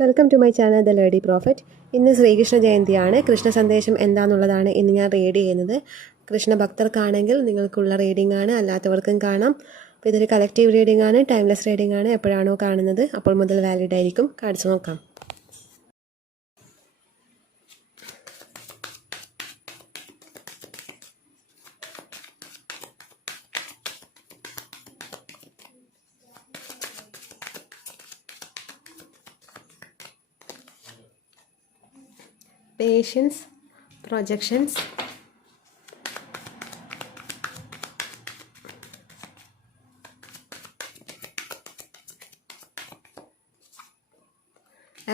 Welcome to my channel the lady profit. ഇന്ന് ശ്രീകൃഷ്ണ ജയന്തിയാണ്. കൃഷ്ണ സന്ദേശം എന്താണെന്നുള്ളതാണ് ഇന്ന് ഞാൻ റീഡ് ചെയ്യുന്നത്. കൃഷ്ണ ഭക്തർക്കാണെങ്കിൽ നിങ്ങൾക്കുള്ള റീഡിംഗ് ആണ്, അല്ലാത്തവർക്കും കാണാം. അപ്പോൾ ഇതൊരു കളക്റ്റീവ് റീഡിംഗ് ആണ്, ടൈംലെസ് റീഡിംഗ് ആണ്. എപ്പോഴാണോ കാണുന്നത് അപ്പോൾ മുതൽ വാലിഡ് ആയിരിക്കും. കാണിച്ചു നോക്കാം. Patience, projections,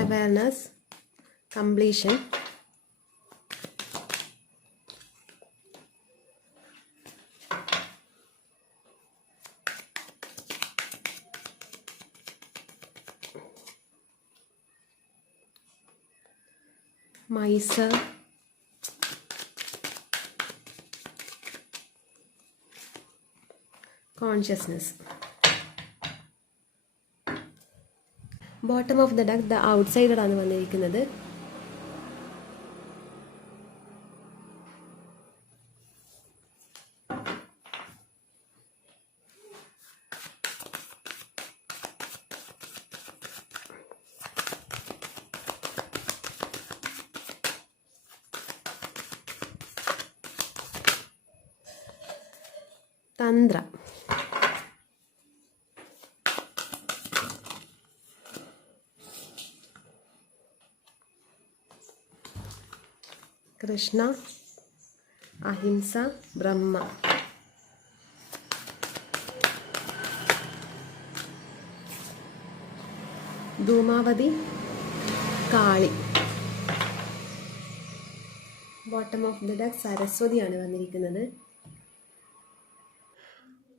awareness, completion, Mysore, consciousness. Bottom of the duck the ഔട്ട്സൈഡറാണ് വന്നിരിക്കുന്നത്. Tantra, Krishna, ahimsa, Brahma, Dhumavati, Kali. Bottom of the duck സരസ്വതിയാണ് വന്നിരിക്കുന്നത്.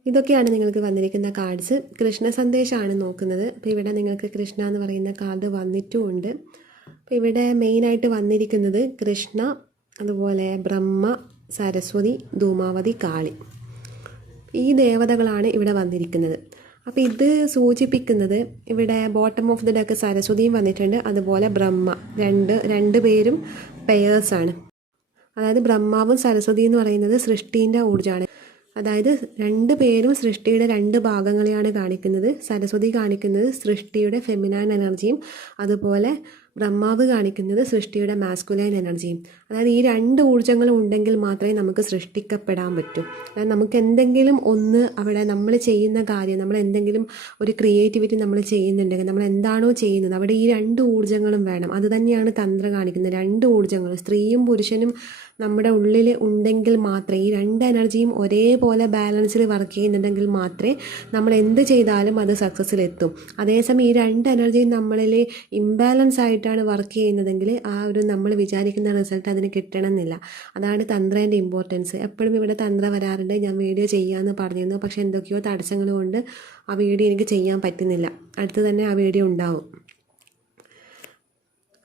ഇതൊക്കെയാണ് നിങ്ങൾക്ക് വന്നിരിക്കുന്ന കാർഡ്സ്. കൃഷ്ണ സന്ദേശമാണ് നോക്കുന്നത്. അപ്പോൾ ഇവിടെ നിങ്ങൾക്ക് കൃഷ്ണ എന്ന് പറയുന്ന കാർഡ് വന്നിട്ടുമുണ്ട്. അപ്പോൾ ഇവിടെ മെയിനായിട്ട് വന്നിരിക്കുന്നത് കൃഷ്ണ, അതുപോലെ ബ്രഹ്മ, സരസ്വതി, ധൂമാവതി, കാളി. ഈ ദേവതകളാണ് ഇവിടെ വന്നിരിക്കുന്നത്. അപ്പോൾ ഇത് സൂചിപ്പിക്കുന്നത് ഇവിടെ ബോട്ടം ഓഫ് ദ ഡക്ക് സരസ്വതിയും വന്നിട്ടുണ്ട്, അതുപോലെ ബ്രഹ്മ. രണ്ട് പേരും പെയേഴ്സാണ്. അതായത് ബ്രഹ്മാവും സരസ്വതി എന്ന് പറയുന്നത് സൃഷ്ടിൻ്റെ ഊർജ്ജമാണ്. അതായത് രണ്ട് പേരും സൃഷ്ടിയുടെ രണ്ട് ഭാഗങ്ങളെയാണ് കാണിക്കുന്നത്. സരസ്വതി കാണിക്കുന്നത് സൃഷ്ടിയുടെ ഫെമിനൈൻ എനർജിയും, അതുപോലെ ബ്രഹ്മാവ് കാണിക്കുന്നത് സൃഷ്ടിയുടെ മാസ്കുലൈൻ എനർജിയും. അതായത് ഈ രണ്ട് ഊർജ്ജങ്ങളും ഉണ്ടെങ്കിൽ മാത്രമേ നമുക്ക് സൃഷ്ടിക്കപ്പെടാൻ പറ്റൂ. അതായത് നമുക്ക് എന്തെങ്കിലും ഒന്ന് അവിടെ നമ്മൾ ചെയ്യുന്ന കാര്യം, നമ്മൾ എന്തെങ്കിലും ഒരു ക്രിയേറ്റിവിറ്റി നമ്മൾ ചെയ്യുന്നുണ്ടെങ്കിൽ, നമ്മൾ എന്താണോ ചെയ്യുന്നത് അവിടെ ഈ രണ്ട് ഊർജ്ജങ്ങളും വേണം. അത് തന്നെയാണ് തന്ത്ര കാണിക്കുന്നത്. രണ്ട് ഊർജ്ജങ്ങൾ, സ്ത്രീയും പുരുഷനും നമ്മുടെ ഉള്ളിൽ ഉണ്ടെങ്കിൽ മാത്രമേ, ഈ രണ്ട് എനർജിയും ഒരേപോലെ ബാലൻസിൽ വർക്ക് ചെയ്യുന്നുണ്ടെങ്കിൽ മാത്രമേ നമ്മൾ എന്ത് ചെയ്താലും അത് സക്സസ്സിലെത്തും. അതേസമയം ഈ രണ്ട് എനർജിയും നമ്മളിൽ ഇംബാലൻസ് ആയിട്ടാണ് വർക്ക് ചെയ്യുന്നതെങ്കിൽ ആ ഒരു നമ്മൾ വിചാരിക്കുന്ന റിസൾട്ട് അതിന് കിട്ടണമെന്നില്ല. അതാണ് തന്ത്രേൻ്റെ ഇമ്പോർട്ടൻസ്. എപ്പോഴും ഇവിടെ തന്ത്ര വരാറുണ്ട്. ഞാൻ വീഡിയോ ചെയ്യാമെന്ന് പറഞ്ഞിരുന്നു, പക്ഷേ എന്തൊക്കെയോ തടസ്സങ്ങൾ കൊണ്ട് ആ വീഡിയോ എനിക്ക് ചെയ്യാൻ പറ്റുന്നില്ല. അടുത്ത് തന്നെ ആ വീഡിയോ ഉണ്ടാവും.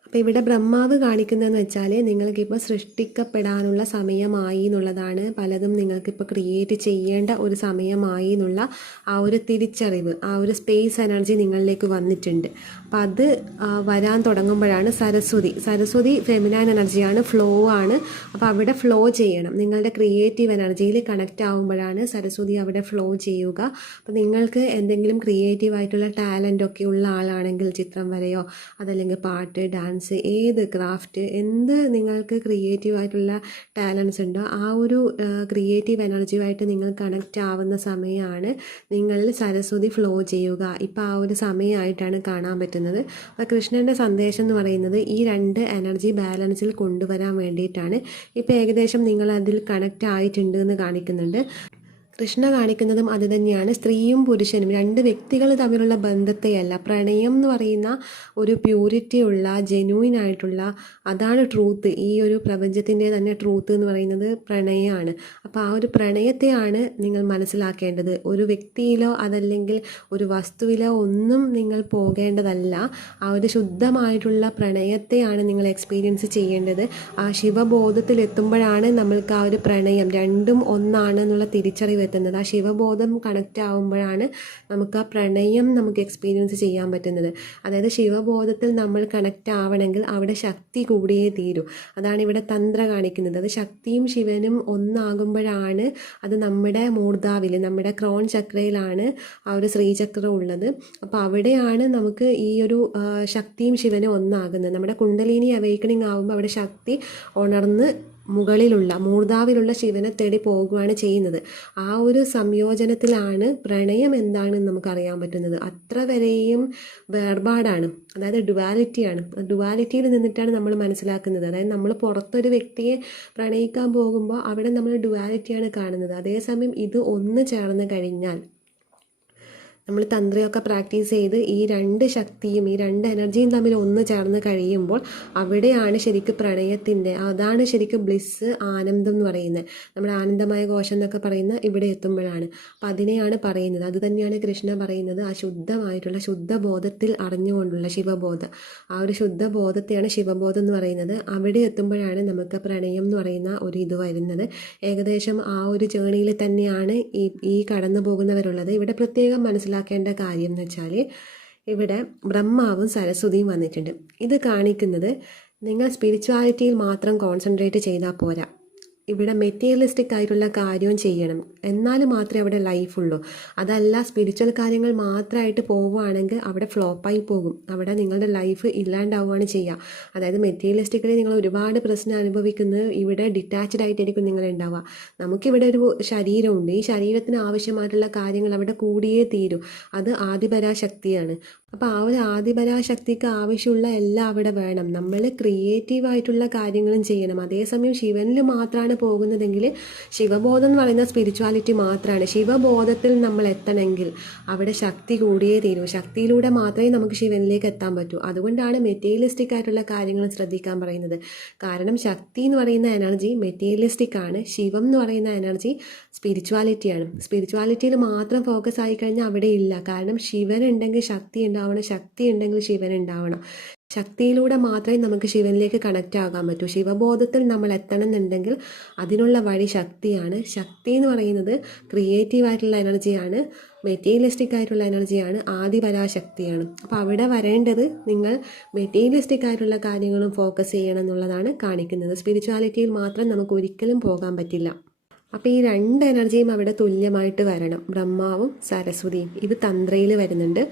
അപ്പോൾ ഇവിടെ ബ്രഹ്മാവ് കാണിക്കുന്നതെന്ന് വെച്ചാൽ നിങ്ങൾക്കിപ്പോൾ സൃഷ്ടിക്കപ്പെടാനുള്ള സമയമായി എന്നുള്ളതാണ്. പലതും നിങ്ങൾക്കിപ്പോൾ ക്രിയേറ്റ് ചെയ്യേണ്ട ഒരു സമയമായി എന്നുള്ള ആ ഒരു തിരിച്ചറിവ്, ആ ഒരു സ്പേസ് എനർജി നിങ്ങളിലേക്ക് വന്നിട്ടുണ്ട്. അപ്പോൾ അത് വരാൻ തുടങ്ങുമ്പോഴാണ് സരസ്വതി ഫെമിനൈൻ എനർജിയാണ്, ഫ്ലോ ആണ്. അപ്പോൾ അവിടെ ഫ്ലോ ചെയ്യണം. നിങ്ങളുടെ ക്രിയേറ്റീവ് എനർജിയിൽ കണക്റ്റ് ആകുമ്പോഴാണ് സരസ്വതി അവിടെ ഫ്ലോ ചെയ്യുക. അപ്പോൾ നിങ്ങൾക്ക് എന്തെങ്കിലും ക്രിയേറ്റീവായിട്ടുള്ള ടാലൻ്റ് ഒക്കെ ഉള്ള ആളാണെങ്കിൽ, ചിത്രം വരെയോ അതല്ലെങ്കിൽ പാട്ട്, ഡാൻസ്, ഏത് ക്രാഫ്റ്റ്, എന്ത് നിങ്ങൾക്ക് ക്രിയേറ്റീവായിട്ടുള്ള ടാലൻസ് ഉണ്ടോ ആ ഒരു ക്രിയേറ്റീവ് എനർജിയുമായിട്ട് നിങ്ങൾ കണക്റ്റ് ആവുന്ന സമയമാണ് നിങ്ങളിൽ സരസ്വതി ഫ്ലോ ചെയ്യുക. ഇപ്പോൾ ആ ഒരു സമയമായിട്ടാണ് കാണാൻ പറ്റുന്നത്. അപ്പോൾ കൃഷ്ണൻ്റെ സന്ദേശം എന്ന് പറയുന്നത് ഈ രണ്ട് എനർജി ബാലൻസിൽ കൊണ്ടുവരാൻ വേണ്ടിയിട്ടാണ്. ഇപ്പോൾ ഏകദേശം നിങ്ങൾ അതിൽ കണക്റ്റ് ആയിട്ടുണ്ട് എന്ന് കാണിക്കുന്നുണ്ട്. കൃഷ്ണ കാണിക്കുന്നതും അത് തന്നെയാണ്. സ്ത്രീയും പുരുഷനും രണ്ട് വ്യക്തികൾ തമ്മിലുള്ള ബന്ധത്തെയല്ല, പ്രണയം എന്ന് പറയുന്ന ഒരു പ്യൂരിറ്റി ഉള്ള, ജെന്യൂൻ ആയിട്ടുള്ള, അതാണ് ട്രൂത്ത്. ഈ ഒരു പ്രപഞ്ചത്തിൻ്റെ തന്നെ ട്രൂത്ത് എന്ന് പറയുന്നത് പ്രണയമാണ്. അപ്പോൾ ആ ഒരു പ്രണയത്തെയാണ് നിങ്ങൾ മനസ്സിലാക്കേണ്ടത്. ഒരു വ്യക്തിയിലോ അതല്ലെങ്കിൽ ഒരു വസ്തുവിലോ ഒന്നും നിങ്ങൾ പോകേണ്ടതല്ല. ആ ഒരു ശുദ്ധമായിട്ടുള്ള പ്രണയത്തെയാണ് നിങ്ങൾ എക്സ്പീരിയൻസ് ചെയ്യേണ്ടത്. ആ ശിവബോധത്തിലെത്തുമ്പോഴാണ് നമ്മൾക്ക് ആ ഒരു പ്രണയം രണ്ടും ഒന്നാണ് എന്നുള്ള തിരിച്ചറിവ് എത്തുന്നത്. ആ ശിവബോധം കണക്റ്റ് ആകുമ്പോഴാണ് നമുക്ക് ആ പ്രണയം നമുക്ക് എക്സ്പീരിയൻസ് ചെയ്യാൻ പറ്റുന്നത്. അതായത് ശിവബോധത്തിൽ നമ്മൾ കണക്റ്റ് ആവണമെങ്കിൽ അവിടെ ശക്തി കൂടിയേ തീരൂ. അതാണ് ഇവിടെ തന്ത്ര കാണിക്കുന്നത്. അത് ശക്തിയും ശിവനും ഒന്നാകുമ്പോഴാണ് അത് നമ്മുടെ മൂർധാവിൽ, നമ്മുടെ ക്രോൺ ചക്രയിലാണ് ആ ഒരു ശ്രീചക്രം ഉള്ളത്. അപ്പോൾ അവിടെയാണ് നമുക്ക് ഈ ഒരു ശക്തിയും ശിവനും ഒന്നാകുന്നത്. നമ്മുടെ കുണ്ടലിനി അവേക്കണിങ് ആകുമ്പോൾ അവിടെ ശക്തി ഉണർന്ന് മുകളിലുള്ള മൂർധാവിലുള്ള ശിവനെ തേടി പോകുകയാണ് ചെയ്യുന്നത്. ആ ഒരു സംയോജനത്തിലാണ് പ്രണയം എന്താണെന്ന് നമുക്കറിയാൻ പറ്റുന്നത്. അത്ര വരെയും വേർപാടാണ്, അതായത് ഡുവാലിറ്റിയാണ്. ഡുവാലിറ്റിയിൽ നിന്നിട്ടാണ് നമ്മൾ മനസ്സിലാക്കുന്നത്. അതായത് നമ്മൾ പുറത്തൊരു വ്യക്തിയെ പ്രണയിക്കാൻ പോകുമ്പോൾ അവിടെ നമ്മൾ ഡുവാലിറ്റിയാണ് കാണുന്നത്. അതേസമയം ഇത് ഒന്ന് ചേർന്ന് കഴിഞ്ഞാൽ, നമ്മൾ തന്ത്രയൊക്കെ പ്രാക്ടീസ് ചെയ്ത് ഈ രണ്ട് ശക്തിയും ഈ രണ്ട് എനർജിയും തമ്മിൽ ഒന്ന് ചേർന്ന് കഴിയുമ്പോൾ അവിടെയാണ് ശരിക്കും പ്രണയത്തിൻ്റെ, അതാണ് ശരിക്കും ബ്ലിസ്, ആനന്ദം എന്ന് പറയുന്നത്. നമ്മുടെ ആനന്ദമായ കോശം എന്നൊക്കെ പറയുന്ന ഇവിടെ എത്തുമ്പോഴാണ്. അപ്പം അതിനെയാണ് പറയുന്നത്. അത് തന്നെയാണ് കൃഷ്ണ പറയുന്നത്, ആ ശുദ്ധമായിട്ടുള്ള ശുദ്ധബോധത്തിൽ അറിഞ്ഞുകൊണ്ടുള്ള ശിവബോധം. ആ ഒരു ശുദ്ധബോധത്തെയാണ് ശിവബോധം എന്ന് പറയുന്നത്. അവിടെ എത്തുമ്പോഴാണ് നമുക്ക് പ്രണയം എന്ന് പറയുന്ന ഒരു ഇത് വരുന്നത്. ഏകദേശം ആ ഒരു ജേണിയിൽ തന്നെയാണ് ഈ കടന്നു പോകുന്നവരുള്ളത്. ഇവിടെ പ്രത്യേകം മനസ്സിലാക്കേണ്ട കാര്യം എന്ന് വെച്ചാൽ ഇവിടെ ബ്രഹ്മാവും സരസ്വതിയും വന്നിട്ടുണ്ട്. ഇത് കാണിക്കുന്നത് നിങ്ങൾ സ്പിരിച്വാലിറ്റിയിൽ മാത്രം കോൺസെൻട്രേറ്റ് ചെയ്താൽ പോരാ, ഇവിടെ മെറ്റീരിയലിസ്റ്റിക് ആയിട്ടുള്ള കാര്യവും ചെയ്യണം. എന്നാൽ മാത്രമേ അവിടെ ലൈഫുള്ളൂ. അതല്ല സ്പിരിച്വൽ കാര്യങ്ങൾ മാത്രമായിട്ട് പോവുകയാണെങ്കിൽ അവിടെ ഫ്ലോപ്പായി പോകും. അവിടെ നിങ്ങളുടെ ലൈഫ് ഇല്ലാണ്ടാവുകയാണ് ചെയ്യുക. അതായത് മെറ്റീരിയലിസ്റ്റിക്കലി നിങ്ങൾ ഒരുപാട് പ്രശ്നം അനുഭവിക്കുന്നത് ഇവിടെ ഡിറ്റാച്ച്ഡ് ആയിട്ടായിരിക്കും നിങ്ങൾ ഉണ്ടാവുക. നമുക്കിവിടെ ഒരു ശരീരമുണ്ട്. ഈ ശരീരത്തിന് ആവശ്യമായിട്ടുള്ള കാര്യങ്ങൾ അവിടെ കൂടിയേ തീരൂ. അത് ആദിപരാശക്തിയാണ്. അപ്പോൾ ആ ഒരു ആദിപരാശക്തിക്ക് ആവശ്യമുള്ള എല്ലാം അവിടെ വേണം. നമ്മൾ ക്രിയേറ്റീവായിട്ടുള്ള കാര്യങ്ങളും ചെയ്യണം. അതേസമയം ശിവനിൽ മാത്രമാണ് പോകുന്നതെങ്കിൽ, ശിവബോധം എന്ന് പറയുന്ന സ്പിരിച്വാലിറ്റി മാത്രമാണ്. ശിവബോധത്തിൽ നമ്മൾ എത്തണമെങ്കിൽ അവിടെ ശക്തി കൂടിയേ തീരൂ. ശക്തിയിലൂടെ മാത്രമേ നമുക്ക് ശിവനിലേക്ക് എത്താൻ പറ്റൂ. അതുകൊണ്ടാണ് മെറ്റീരിയലിസ്റ്റിക് ആയിട്ടുള്ള കാര്യങ്ങൾ ശ്രദ്ധിക്കാൻ പറയുന്നത്. കാരണം ശക്തി എന്ന് പറയുന്ന എനർജി മെറ്റീരിയലിസ്റ്റിക് ആണ്. ശിവം എന്ന് പറയുന്ന എനർജി സ്പിരിച്വാലിറ്റിയാണ്. സ്പിരിച്വാലിറ്റിയിൽ മാത്രം ഫോക്കസ് ആയി കഴിഞ്ഞാൽ അവിടെ ഇല്ല. കാരണം ശിവൻ ഉണ്ടെങ്കിൽ ശക്തി ഉണ്ടാവണം, ശക്തി ഉണ്ടെങ്കിൽ ശിവൻ ഉണ്ടാവണം. ശക്തിയിലൂടെ മാത്രമേ നമുക്ക് ശിവനിലേക്ക് കണക്റ്റ് ആകാൻ പറ്റൂ. ശിവബോധത്തിൽ നമ്മൾ എത്തണം എന്നുണ്ടെങ്കിൽ അതിനുള്ള വഴി ശക്തിയാണ്. ശക്തി എന്ന് പറയുന്നത് ക്രിയേറ്റീവ് ആയിട്ടുള്ള എനർജിയാണ്, മെറ്റീരിയലിസ്റ്റിക് ആയിട്ടുള്ള എനർജിയാണ്, ആദിപരാശക്തിയാണ്. അപ്പോൾ അവിടെ വരേണ്ടത് നിങ്ങൾ മെറ്റീരിയലിസ്റ്റിക് ആയിട്ടുള്ള കാര്യങ്ങളും ഫോക്കസ് ചെയ്യണം എന്നുള്ളതാണ് കാണിക്കുന്നത്. സ്പിരിച്വാലിറ്റിയിൽ മാത്രം നമുക്ക് ഒരിക്കലും പോകാൻ പറ്റില്ല. അപ്പോൾ ഈ രണ്ട് എനർജിയും അവിടെ തുല്യമായിട്ട് വരണം, ബ്രഹ്മാവും സരസ്വതിയും. ഇത് തന്ത്രയിൽ വരുന്നുണ്ട്.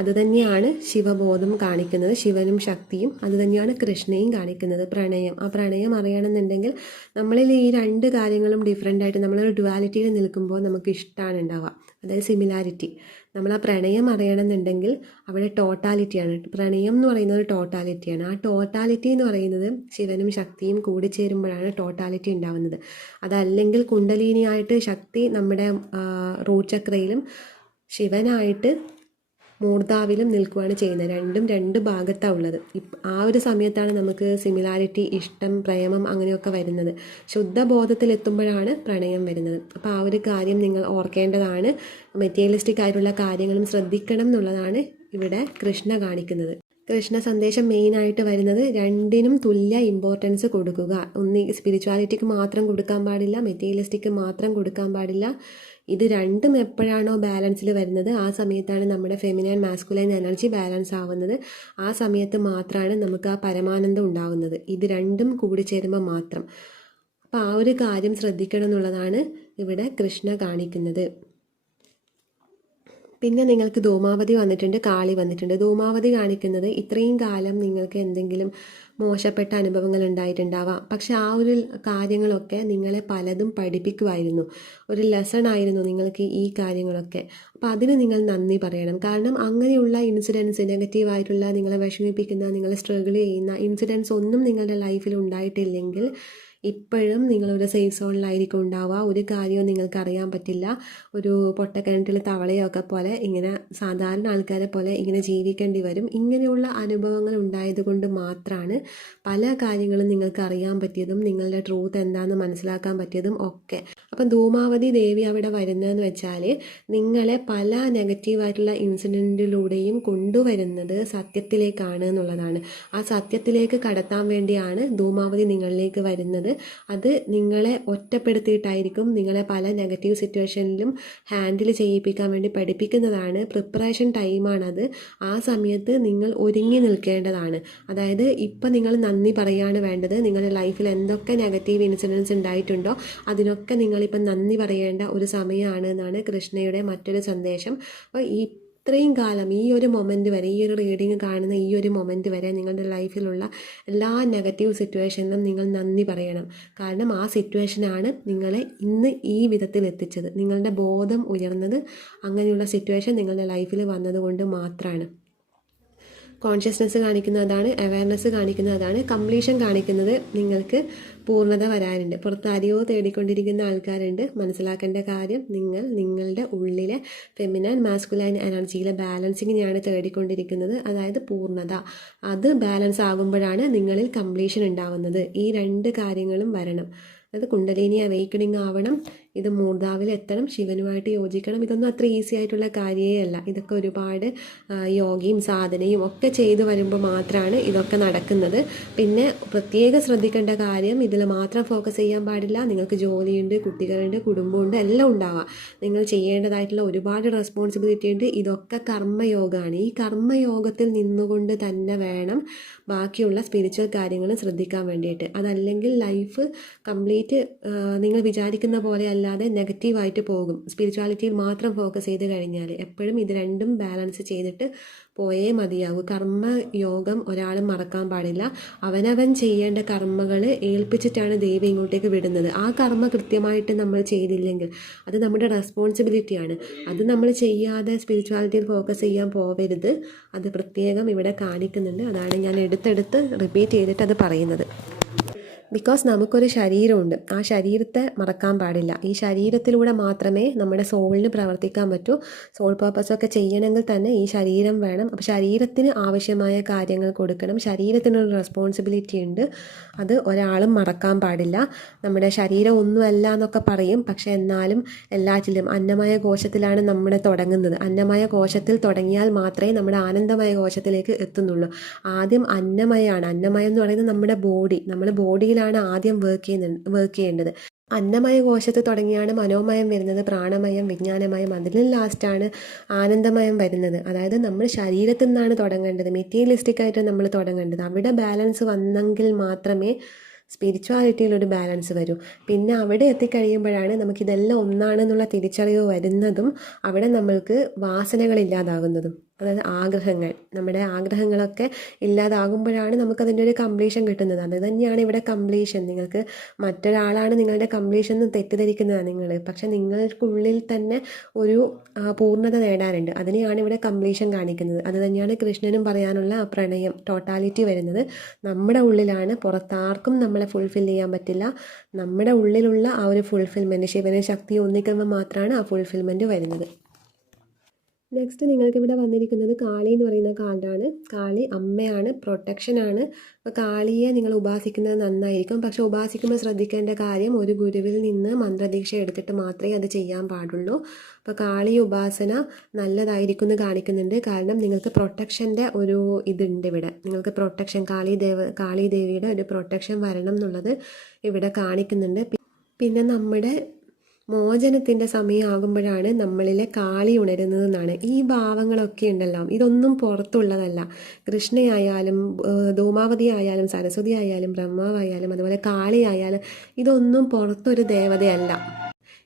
അതുതന്നെയാണ് ശിവബോധം കാണിക്കുന്നത്, ശിവനും ശക്തിയും. അതുതന്നെയാണ് കൃഷ്ണയും കാണിക്കുന്നത്, പ്രണയം. ആ പ്രണയം അറിയണമെന്നുണ്ടെങ്കിൽ നമ്മളിൽ ഈ രണ്ട് കാര്യങ്ങളും ഡിഫറെൻ്റ് ആയിട്ട് നമ്മളൊരു ഡുവാലിറ്റിയിൽ നിൽക്കുമ്പോൾ നമുക്ക് ഇഷ്ടമാണ് ഉണ്ടാവുക, അതായത് സിമിലാരിറ്റി. നമ്മൾ ആ പ്രണയം അറിയണമെന്നുണ്ടെങ്കിൽ അവിടെ ടോട്ടാലിറ്റിയാണ്. പ്രണയം എന്ന് പറയുന്നത് ടോട്ടാലിറ്റിയാണ്. ആ ടോട്ടാലിറ്റി എന്ന് പറയുന്നത് ശിവനും ശക്തിയും കൂടിച്ചേരുമ്പോഴാണ് ടോട്ടാലിറ്റി ഉണ്ടാവുന്നത്. അതല്ലെങ്കിൽ കുണ്ടലിനിയായിട്ട് ശക്തി നമ്മുടെ റൂട്ട് ചക്രയിലും ശിവനായിട്ട് മൂർധാവിലും നിൽക്കുകയാണ് ചെയ്യുന്നത്. രണ്ടും രണ്ട് ഭാഗത്താണ് ഉള്ളത്. ആ ഒരു സമയത്താണ് നമുക്ക് സിമിലാരിറ്റി, ഇഷ്ടം, പ്രേമം അങ്ങനെയൊക്കെ വരുന്നത്. ശുദ്ധബോധത്തിലെത്തുമ്പോഴാണ് പ്രണയം വരുന്നത്. അപ്പോൾ ആ ഒരു കാര്യം നിങ്ങൾ ഓർക്കേണ്ടതാണ്. മെറ്റീരിയലിസ്റ്റിക് ആയിട്ടുള്ള കാര്യങ്ങളും ശ്രദ്ധിക്കണം എന്നുള്ളതാണ് ഇവിടെ കൃഷ്ണ കാണിക്കുന്നത്. കൃഷ്ണ സന്ദേശം മെയിനായിട്ട് വരുന്നത് രണ്ടിനും തുല്യ ഇമ്പോർട്ടൻസ് കൊടുക്കുക. സ്പിരിച്വാലിറ്റിക്ക് മാത്രം കൊടുക്കാൻ പാടില്ല, മെറ്റീരിയലിസ്റ്റിക്ക് മാത്രം കൊടുക്കാൻ പാടില്ല. ഇത് രണ്ടും എപ്പോഴാണോ ബാലൻസിൽ വരുന്നത് ആ സമയത്താണ് നമ്മുടെ ഫെമിനൈൻ മാസ്കുലൈൻ എനർജി ബാലൻസ് ആവുന്നത്. ആ സമയത്ത് മാത്രമാണ് നമുക്ക് ആ പരമാനന്ദം ഉണ്ടാകുന്നത്. ഇത് രണ്ടും കൂടിച്ചേരുമ്പോൾ മാത്രം. അപ്പോൾ ആ ഒരു കാര്യം ശ്രദ്ധിക്കണം എന്നുള്ളതാണ് ഇവിടെ കൃഷ്ണ കാണിക്കുന്നത്. പിന്നെ നിങ്ങൾക്ക് ധൂമാവതി വന്നിട്ടുണ്ട്, കാളി വന്നിട്ടുണ്ട്. ധൂമാവതി കാണിക്കുന്നത് ഇത്രയും കാലം നിങ്ങൾക്ക് എന്തെങ്കിലും മോശപ്പെട്ട അനുഭവങ്ങൾ ഉണ്ടായിട്ടുണ്ടാവാം. പക്ഷെ ആ ഒരു കാര്യങ്ങളൊക്കെ നിങ്ങളെ പലതും പഠിപ്പിക്കുമായിരുന്നു. ഒരു ലെസൺ ആയിരുന്നു നിങ്ങൾക്ക് ഈ കാര്യങ്ങളൊക്കെ. അപ്പോൾ അതിന് നിങ്ങൾ നന്ദി പറയണം. കാരണം അങ്ങനെയുള്ള ഇൻസിഡൻസ്, നെഗറ്റീവായിട്ടുള്ള, നിങ്ങളെ വിഷമിപ്പിക്കുന്ന, നിങ്ങൾ സ്ട്രഗിൾ ചെയ്യുന്ന ഇൻസിഡൻസ് ഒന്നും നിങ്ങളുടെ ലൈഫിൽ ഉണ്ടായിട്ടില്ലെങ്കിൽ ഇപ്പോഴും നിങ്ങളൊരു സേഫ് സോണിലായിരിക്കും ഉണ്ടാവുക. ഒരു കാര്യവും നിങ്ങൾക്ക് അറിയാൻ പറ്റില്ല. ഒരു പൊട്ടക്കിണറ്റിൽ തവളയൊക്കെ പോലെ ഇങ്ങനെ സാധാരണ ആൾക്കാരെ പോലെ ഇങ്ങനെ ജീവിക്കേണ്ടി വരും. ഇങ്ങനെയുള്ള അനുഭവങ്ങൾ ഉണ്ടായതുകൊണ്ട് മാത്രമാണ് പല കാര്യങ്ങളും നിങ്ങൾക്ക് അറിയാൻ പറ്റിയതും നിങ്ങളുടെ ട്രൂത്ത് എന്താണെന്ന് മനസ്സിലാക്കാൻ പറ്റിയതും ഒക്കെ. അപ്പം ധൂമാവതി ദേവി അവിടെ വരുന്നതെന്ന് വെച്ചാൽ നിങ്ങളെ പല നെഗറ്റീവായിട്ടുള്ള ഇൻസിഡൻറ്റിലൂടെയും കൊണ്ടുവരുന്നത് സത്യത്തിലേക്കാണ് എന്നുള്ളതാണ്. ആ സത്യത്തിലേക്ക് കടത്താൻ വേണ്ടിയാണ് ധൂമാവതി നിങ്ങളിലേക്ക് വരുന്നത്. അത് നിങ്ങളെ ഒറ്റപ്പെടുത്തിയിട്ടായിരിക്കും നിങ്ങളെ പല നെഗറ്റീവ് സിറ്റുവേഷനിലും ഹാൻഡിൽ ചെയ്യിപ്പിക്കാൻ വേണ്ടി പഠിപ്പിക്കുന്നതാണ്. പ്രിപ്പറേഷൻ ടൈമാണത്. ആ സമയത്ത് നിങ്ങൾ ഒരുങ്ങി നിൽക്കേണ്ടതാണ്. അതായത് ഇപ്പം നിങ്ങൾ നന്ദി പറയുകയാണ് വേണ്ടത്. നിങ്ങളുടെ ലൈഫിൽ എന്തൊക്കെ നെഗറ്റീവ് ഇൻസിഡൻസ് ഉണ്ടായിട്ടുണ്ടോ അതിനൊക്കെ നിങ്ങളിപ്പം നന്ദി പറയേണ്ട ഒരു സമയമാണ് എന്നാണ് കൃഷ്ണയുടെ മറ്റൊരു സന്ദേശം. അപ്പോൾ ഇത്രയും കാലം ഈ ഒരു മൊമെൻറ്റ് വരെ, ഈ ഒരു റീഡിങ് കാണുന്ന ഈ ഒരു മൊമെൻറ്റ് വരെ നിങ്ങളുടെ ലൈഫിലുള്ള എല്ലാ നെഗറ്റീവ് സിറ്റുവേഷനിലും നിങ്ങൾ നന്ദി പറയണം. കാരണം ആ സിറ്റുവേഷനാണ് നിങ്ങളെ ഇന്ന് ഈ വിധത്തിൽ എത്തിച്ചത്. നിങ്ങളുടെ ബോധം ഉയർന്നത് അങ്ങനെയുള്ള സിറ്റുവേഷൻ നിങ്ങളുടെ ലൈഫിൽ വന്നതുകൊണ്ട് മാത്രമാണ്. കോൺഷ്യസ്നെസ് കാണിക്കുന്നതാണ്, അവയർനെസ് കാണിക്കുന്നതാണ്, കംപ്ലീഷൻ കാണിക്കുന്നത് നിങ്ങൾക്ക് പൂർണ്ണത വരാനുണ്ട്. പുറത്ത് ആരെയോ തേടിക്കൊണ്ടിരിക്കുന്ന ആൾക്കാരുണ്ട്. മനസ്സിലാക്കേണ്ട കാര്യം, നിങ്ങൾ നിങ്ങളുടെ ഉള്ളിലെ ഫെമിനൈൻ മാസ്കുലൈൻ എനർജിയിലെ ബാലൻസിങ്ങിനെയാണ് തേടിക്കൊണ്ടിരിക്കുന്നത്. അതായത് പൂർണ്ണത. അത് ബാലൻസ് ആകുമ്പോഴാണ് നിങ്ങളിൽ കംപ്ലീഷൻ ഉണ്ടാവുന്നത്. ഈ രണ്ട് കാര്യങ്ങളും വരണം. അത് കുണ്ടലിനി അവേക്കണിങ് ആവണം, ഇത് മൂർധാവിൽ എത്തണം, ശിവനുമായിട്ട് യോജിക്കണം. ഇതൊന്നും അത്ര ഈസി ആയിട്ടുള്ള കാര്യമേ അല്ല. ഇതൊക്കെ ഒരുപാട് യോഗയും സാധനയും ഒക്കെ ചെയ്തു വരുമ്പോൾ മാത്രമാണ് ഇതൊക്കെ നടക്കുന്നത്. പിന്നെ പ്രത്യേകം ശ്രദ്ധിക്കേണ്ട കാര്യം, ഇതിൽ മാത്രം ഫോക്കസ് ചെയ്യാൻ പാടില്ല. നിങ്ങൾക്ക് ജോലിയുണ്ട്, കുട്ടികളുണ്ട്, കുടുംബമുണ്ട്, എല്ലാം ഉണ്ടാവാം. നിങ്ങൾ ചെയ്യേണ്ടതായിട്ടുള്ള ഒരുപാട് റെസ്പോൺസിബിലിറ്റി ഉണ്ട്. ഇതൊക്കെ കർമ്മയോഗമാണ്. ഈ കർമ്മയോഗത്തിൽ നിന്നുകൊണ്ട് തന്നെ വേണം ബാക്കിയുള്ള സ്പിരിച്വൽ കാര്യങ്ങൾ ശ്രദ്ധിക്കാൻ വേണ്ടിയിട്ട്. അതല്ലെങ്കിൽ ലൈഫ് കംപ്ലീറ്റ് നിങ്ങൾ വിചാരിക്കുന്ന പോലെ അല്ലാതെ നെഗറ്റീവായിട്ട് പോകും. സ്പിരിച്വാലിറ്റിയിൽ മാത്രം ഫോക്കസ് ചെയ്ത് കഴിഞ്ഞാൽ എപ്പോഴും ഇത് രണ്ടും ബാലൻസ് ചെയ്തിട്ട് പോയേ മതിയാകൂ. കർമ്മയോഗം ഒരാളും മറക്കാൻ പാടില്ല. അവനവൻ ചെയ്യേണ്ട കർമ്മകൾ ഏൽപ്പിച്ചിട്ടാണ് ദൈവം ഇങ്ങോട്ടേക്ക് വിടുന്നത്. ആ കർമ്മ കൃത്യമായിട്ട് നമ്മൾ ചെയ്തില്ലെങ്കിൽ അത് നമ്മുടെ റെസ്പോൺസിബിലിറ്റിയാണ്. അത് നമ്മൾ ചെയ്യാതെ സ്പിരിച്വാലിറ്റിയിൽ ഫോക്കസ് ചെയ്യാൻ പോവരുത്. അത് പ്രത്യേകം ഇവിടെ കാണിക്കുന്നുണ്ട്. അതാണ് ഞാൻ എടുത്തെടുത്ത് റിപ്പീറ്റ് ചെയ്തിട്ട് അത് പറയുന്നത്. ബിക്കോസ് നമുക്കൊരു ശരീരമുണ്ട്. ആ ശരീരത്തെ മറക്കാൻ പാടില്ല. ഈ ശരീരത്തിലൂടെ മാത്രമേ നമ്മുടെ സോളിന് പ്രവർത്തിക്കാൻ പറ്റൂ. സോൾ പർപ്പസൊക്കെ ചെയ്യണമെങ്കിൽ തന്നെ ഈ ശരീരം വേണം. അപ്പോൾ ശരീരത്തിന് ആവശ്യമായ കാര്യങ്ങൾ കൊടുക്കണം. ശരീരത്തിനൊരു റെസ്പോൺസിബിലിറ്റി ഉണ്ട്. അത് ഒരാളും മറക്കാൻ പാടില്ല. നമ്മുടെ ശരീരം ഒന്നുമല്ല എന്നൊക്കെ പറയും. പക്ഷെ എന്നാലും എല്ലാറ്റിലും അന്നമയ കോശത്തിലാണ് നമ്മൾ തുടങ്ങുന്നത്. അന്നമയ കോശത്തിൽ തുടങ്ങിയാൽ മാത്രമേ നമ്മുടെ ആനന്ദമയ കോശത്തിലേക്ക് എത്തുന്നുള്ളൂ. ആദ്യം അന്നമയമാണ്. അന്നമയം എന്ന് പറയുന്നത് നമ്മുടെ ബോഡി. നമ്മുടെ ബോഡിയിലാണ് ആദ്യം വർക്ക് ചെയ്യേണ്ടത്. അന്നമയ കോശത്ത് തുടങ്ങിയാണ് മനോമയം വരുന്നത്, പ്രാണമയം, വിജ്ഞാനമയം, അതിലും ലാസ്റ്റാണ് ആനന്ദമയം വരുന്നത്. അതായത് നമ്മൾ ശരീരത്തിൽ നിന്നാണ് തുടങ്ങേണ്ടത്. മെറ്റീരിയലിസ്റ്റിക് ആയിട്ട് നമ്മൾ തുടങ്ങേണ്ടത്. അവിടെ ബാലൻസ് വന്നെങ്കിൽ മാത്രമേ സ്പിരിച്വാലിറ്റിയിലൊരു ബാലൻസ് വരും. പിന്നെ അവിടെ എത്തിക്കഴിയുമ്പോഴാണ് നമുക്കിതെല്ലാം ഒന്നാണെന്നുള്ള തിരിച്ചറിവ് വരുന്നതും അവിടെ നമ്മൾക്ക് വാസനകളില്ലാതാകുന്നതും. അതായത് ആഗ്രഹങ്ങൾ, നമ്മുടെ ആഗ്രഹങ്ങളൊക്കെ ഇല്ലാതാകുമ്പോഴാണ് നമുക്കതിൻ്റെ ഒരു കംപ്ലീഷൻ കിട്ടുന്നത്. അത് തന്നെയാണ് ഇവിടെ കംപ്ലീഷൻ. നിങ്ങൾക്ക് മറ്റൊരാളാണ് നിങ്ങളുടെ കംപ്ലീഷൻ എന്ന് തെറ്റിദ്ധരിക്കുന്നതാണ് നിങ്ങൾ. പക്ഷെ നിങ്ങൾക്കുള്ളിൽ തന്നെ ഒരു പൂർണ്ണത നേടാനുണ്ട്. അതിനെയാണ് ഇവിടെ കംപ്ലീഷൻ കാണിക്കുന്നത്. അത് തന്നെയാണ് കൃഷ്ണനും പറയാനുള്ള പ്രണയം, ടോട്ടാലിറ്റി വരുന്നത് നമ്മുടെ ഉള്ളിലാണ്. പുറത്താർക്കും നമ്മളെ ഫുൾഫിൽ ചെയ്യാൻ പറ്റില്ല. നമ്മുടെ ഉള്ളിലുള്ള ആ ഒരു ഫുൾഫിൽമെൻറ്റ്, ശിവനും ശക്തിയും ഒന്നിക്കുമ്പോൾ മാത്രമാണ് ആ ഫുൾഫിൽമെൻറ്റ് വരുന്നത്. നെക്സ്റ്റ് നിങ്ങൾക്ക് ഇവിടെ വന്നിരിക്കുന്നത് കാളി എന്ന് പറയുന്ന കാർഡാണ്. കാളി അമ്മയാണ്, പ്രൊട്ടക്ഷനാണ്. അപ്പോൾ കാളിയെ നിങ്ങൾ ഉപാസിക്കുന്നത് നന്നായിരിക്കും. പക്ഷെ ഉപാസിക്കുമ്പോൾ ശ്രദ്ധിക്കേണ്ട കാര്യം, ഒരു ഗുരുവിൽ നിന്ന് മന്ത്രദീക്ഷ എടുത്തിട്ട് മാത്രമേ അത് ചെയ്യാൻ പാടുള്ളൂ. അപ്പോൾ കാളി ഉപാസന നല്ലതായിരിക്കും എന്ന് കാണിക്കുന്നുണ്ട്. കാരണം നിങ്ങൾക്ക് പ്രൊട്ടക്ഷൻ്റെ ഒരു ഇതുണ്ട് ഇവിടെ. നിങ്ങൾക്ക് പ്രൊട്ടക്ഷൻ, കാളി ദേവിയുടെ ഒരു പ്രൊട്ടക്ഷൻ വരണം എന്നുള്ളത് ഇവിടെ കാണിക്കുന്നുണ്ട്. പിന്നെ നമ്മുടെ മോചനത്തിൻ്റെ സമയമാകുമ്പോഴാണ് നമ്മളിലെ കാളി ഉണരുന്നതെന്നാണ്. ഈ ഭാവങ്ങളൊക്കെ ഉണ്ടല്ലോ, ഇതൊന്നും പുറത്തുള്ളതല്ല. കൃഷ്ണയായാലും ധൂമാവതി ആയാലും സരസ്വതി ആയാലും ബ്രഹ്മാവായാലും അതുപോലെ കാളി ആയാലും ഇതൊന്നും പുറത്തൊരു ദേവതയല്ല.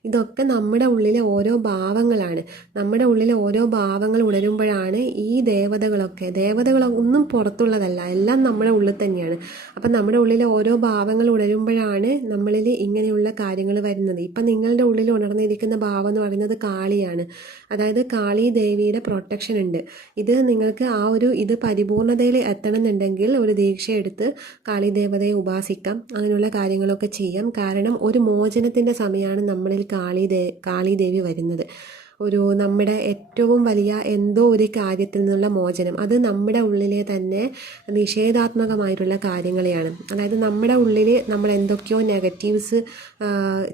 ഇതൊക്കെ നമ്മുടെ ഉള്ളിലെ ഓരോ ഭാവങ്ങളാണ്. നമ്മുടെ ഉള്ളിലെ ഓരോ ഭാവങ്ങൾ ഉണരുമ്പോഴാണ് ഈ ദേവതകളൊന്നും പുറത്തുള്ളതല്ല, എല്ലാം നമ്മുടെ ഉള്ളിൽ തന്നെയാണ്. അപ്പം നമ്മുടെ ഉള്ളിലെ ഓരോ ഭാവങ്ങൾ ഉണരുമ്പോഴാണ് നമ്മളിൽ ഇങ്ങനെയുള്ള കാര്യങ്ങൾ വരുന്നത്. ഇപ്പം നിങ്ങളുടെ ഉള്ളിൽ ഉണർന്നിരിക്കുന്ന ഭാവം എന്ന് പറയുന്നത് കാളിയാണ്. അതായത് കാളി ദേവിയുടെ പ്രൊട്ടക്ഷൻ ഉണ്ട്. ഇത് നിങ്ങൾക്ക് ആ ഒരു ഇത് പരിപൂർണതയിൽ എത്തണമെന്നുണ്ടെങ്കിൽ ഒരു ദീക്ഷ എടുത്ത് കാളി ദേവതയെ ഉപാസിക്കാം. അങ്ങനെയുള്ള കാര്യങ്ങളൊക്കെ ചെയ്യാം. കാരണം ഒരു മോചനത്തിൻ്റെ സമയമാണ് നമ്മളിൽ കാളി ദേവി വരുന്നത്. നമ്മുടെ ഏറ്റവും വലിയ എന്തോ ഒരു കാര്യത്തിൽ നിന്നുള്ള മോചനം. അത് നമ്മുടെ ഉള്ളിലെ തന്നെ നിഷേധാത്മകമായിട്ടുള്ള കാര്യങ്ങളെയാണ്. അതായത് നമ്മുടെ ഉള്ളിൽ നമ്മൾ എന്തൊക്കെയോ നെഗറ്റീവ്സ്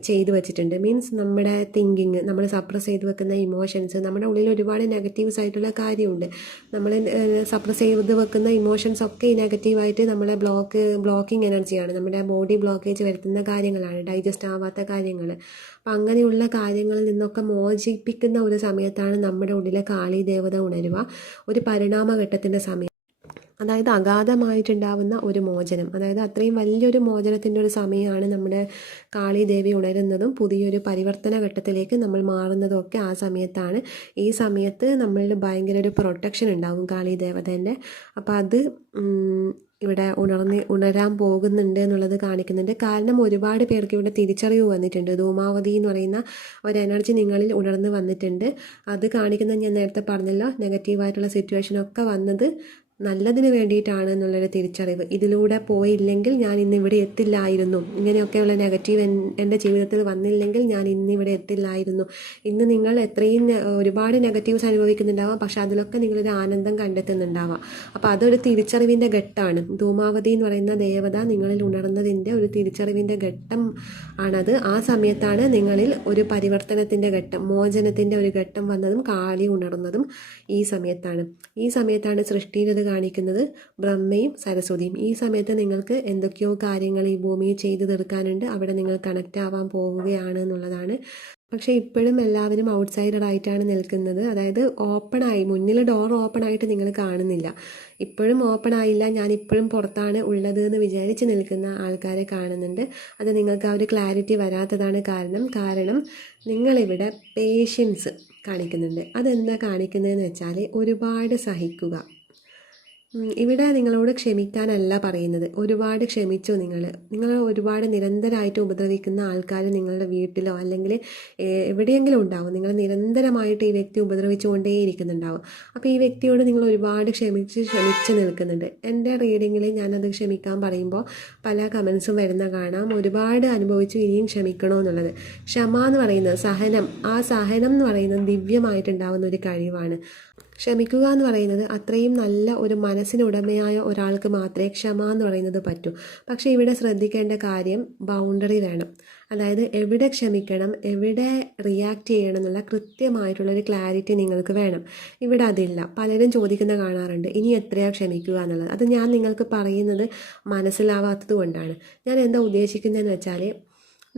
ചെയ്തു വെച്ചിട്ടുണ്ട്. മീൻസ് നമ്മുടെ തിങ്കിങ്, നമ്മൾ സപ്രസ് ചെയ്ത് വെക്കുന്ന ഇമോഷൻസ്, നമ്മുടെ ഉള്ളിൽ ഒരുപാട് നെഗറ്റീവ്സ് ആയിട്ടുള്ള കാര്യമുണ്ട്. നമ്മൾ സപ്രസ് ചെയ്ത് വെക്കുന്ന ഇമോഷൻസ് ഒക്കെ ഈ നെഗറ്റീവായിട്ട് നമ്മളെ ബ്ലോക്കിംഗ് എനർജിയാണ്, നമ്മുടെ ബോഡി ബ്ലോക്കേജ് വരുത്തുന്ന കാര്യങ്ങളാണ്, ഡൈജസ്റ്റ് ആവാത്ത കാര്യങ്ങൾ. അപ്പം അങ്ങനെയുള്ള കാര്യങ്ങളിൽ നിന്നൊക്കെ മോചിപ്പിക്കുന്ന ഒരു സമയത്താണ് നമ്മുടെ ഉള്ളിലെ കാളി ദേവത ഉണരുക. ഒരു പരിണാമഘട്ടത്തിൻ്റെ സമയം, അതായത് അഗാധമായിട്ടുണ്ടാവുന്ന ഒരു മോചനം, അതായത് അത്രയും വലിയൊരു മോചനത്തിൻ്റെ ഒരു സമയമാണ് നമ്മുടെ കാളി ദേവി ഉണരുന്നതും പുതിയൊരു പരിവർത്തന ഘട്ടത്തിലേക്ക് നമ്മൾ മാറുന്നതും ഒക്കെ ആ സമയത്താണ്. ഈ സമയത്ത് നമ്മളിൽ ഭയങ്കര ഒരു പ്രൊട്ടക്ഷൻ ഉണ്ടാകും കാളി ദേവതേൻ്റെ. അപ്പോൾ അത് ഇവിടെ ഉണരാൻ പോകുന്നുണ്ട് എന്നുള്ളത് കാണിക്കുന്നുണ്ട്. കാരണം ഒരുപാട് പേർക്ക് ഇവിടെ തിരിച്ചറിവ് വന്നിട്ടുണ്ട്. ധൂമാവതി എന്ന് പറയുന്ന ഒരു എനർജി നിങ്ങളിൽ ഉണർന്ന് വന്നിട്ടുണ്ട്. അത് കാണിക്കുന്നത് ഞാൻ നേരത്തെ പറഞ്ഞല്ലോ, നെഗറ്റീവായിട്ടുള്ള സിറ്റുവേഷനൊക്കെ വന്നത് നല്ലതിന് വേണ്ടിയിട്ടാണ് എന്നുള്ളൊരു തിരിച്ചറിവ്. ഇതിലൂടെ പോയില്ലെങ്കിൽ ഞാൻ ഇന്നിവിടെ എത്തില്ലായിരുന്നു, ഇങ്ങനെയൊക്കെയുള്ള നെഗറ്റീവ് എൻ്റെ ജീവിതത്തിൽ വന്നില്ലെങ്കിൽ ഞാൻ ഇന്നിവിടെ എത്തില്ലായിരുന്നു. ഇന്ന് നിങ്ങൾ ഒരുപാട് നെഗറ്റീവ്സ് അനുഭവിക്കുന്നുണ്ടാവാം, പക്ഷെ അതിലൊക്കെ നിങ്ങളൊരു ആനന്ദം കണ്ടെത്തുന്നുണ്ടാവാം. അപ്പോൾ അതൊരു തിരിച്ചറിവിൻ്റെ ഘട്ടമാണ്. ധൂമാവതി എന്ന് പറയുന്ന ദേവത നിങ്ങളിൽ ഉണർന്നതിൻ്റെ ഒരു തിരിച്ചറിവിൻ്റെ ഘട്ടം ആണത്. ആ സമയത്താണ് നിങ്ങളിൽ ഒരു പരിവർത്തനത്തിൻ്റെ ഘട്ടം, മോചനത്തിൻ്റെ ഒരു ഘട്ടം വന്നതും കാളി ഉണർന്നതും ഈ സമയത്താണ് സൃഷ്ടിയിലത് കാണിക്കുന്നത്, ബ്രഹ്മയും സരസ്വതിയും. ഈ സമയത്ത് നിങ്ങൾക്ക് എന്തൊക്കെയോ കാര്യങ്ങൾ ഈ ഭൂമിയിൽ ചെയ്തു തീർക്കാനുണ്ട്. അവിടെ നിങ്ങൾ കണക്റ്റ് ആവാൻ പോവുകയാണ് എന്നുള്ളതാണ്. പക്ഷേ ഇപ്പോഴും എല്ലാവരും ഔട്ട്സൈഡറായിട്ടാണ് നിൽക്കുന്നത്. അതായത് മുന്നിൽ ഡോർ ഓപ്പൺ ആയിട്ട് നിങ്ങൾ കാണുന്നില്ല. ഇപ്പോഴും ഓപ്പൺ ആയില്ല, ഞാൻ ഇപ്പോഴും പുറത്താണ് ഉള്ളത് എന്ന് വിചാരിച്ച് നിൽക്കുന്ന ആൾക്കാരെ കാണുന്നുണ്ട്. അത് നിങ്ങൾക്ക് ആ ഒരു ക്ലാരിറ്റി വരാത്തതാണ് കാരണം നിങ്ങളിവിടെ പേഷ്യൻസ് കാണിക്കുന്നുണ്ട്. അതെന്താ കാണിക്കുന്നതെന്ന് വെച്ചാൽ ഒരുപാട് സഹിക്കുക. ഇവിടെ നിങ്ങളോട് ക്ഷമിക്കാനല്ല പറയുന്നത്. ഒരുപാട് ക്ഷമിച്ചോ. നിങ്ങൾ ഒരുപാട് നിരന്തരമായിട്ട് ഉപദ്രവിക്കുന്ന ആൾക്കാർ നിങ്ങളുടെ വീട്ടിലോ അല്ലെങ്കിൽ എവിടെയെങ്കിലും ഉണ്ടാവും. നിങ്ങൾ നിരന്തരമായിട്ട് ഈ വ്യക്തി ഉപദ്രവിച്ചുകൊണ്ടേയിരിക്കുന്നുണ്ടാവും. അപ്പോൾ ഈ വ്യക്തിയോട് നിങ്ങൾ ഒരുപാട് ക്ഷമിച്ച് നിൽക്കുന്നുണ്ട്. എൻ്റെ റീഡിങ്ങിൽ ഞാനത് ക്ഷമിക്കാൻ പറയുമ്പോൾ പല കമൻസും വരുന്ന കാണാം. ഒരുപാട് അനുഭവിച്ചു, ഇനിയും ക്ഷമിക്കണോ എന്നുള്ളത്. ക്ഷമ എന്ന് പറയുന്നത് സഹനം, ആ സഹനം എന്ന് പറയുന്നത് ദിവ്യമായിട്ടുണ്ടാവുന്ന ഒരു കഴിവാണ്. ക്ഷമിക്കുക എന്ന് പറയുന്നത് അത്രയും നല്ല ഒരു മനസ്സിനുടമയായ ഒരാൾക്ക് മാത്രമേ ക്ഷമ എന്ന് പറയുന്നത് പറ്റൂ. പക്ഷേ ഇവിടെ ശ്രദ്ധിക്കേണ്ട കാര്യം ബൗണ്ടറി വേണം. അതായത് എവിടെ ക്ഷമിക്കണം, എവിടെ റിയാക്ട് ചെയ്യണം എന്നുള്ള കൃത്യമായിട്ടുള്ളൊരു ക്ലാരിറ്റി നിങ്ങൾക്ക് വേണം. ഇവിടെ അതില്ല. പലരും ചോദിക്കുന്ന കാണാറുണ്ട്, ഇനി എത്രയാണ് ക്ഷമിക്കുക എന്നുള്ളത്. അത് ഞാൻ നിങ്ങൾക്ക് പറയുന്നത് മനസ്സിലാവാത്തത് കൊണ്ടാണ്. ഞാൻ എന്താ ഉദ്ദേശിക്കുന്നതെന്ന് വെച്ചാൽ,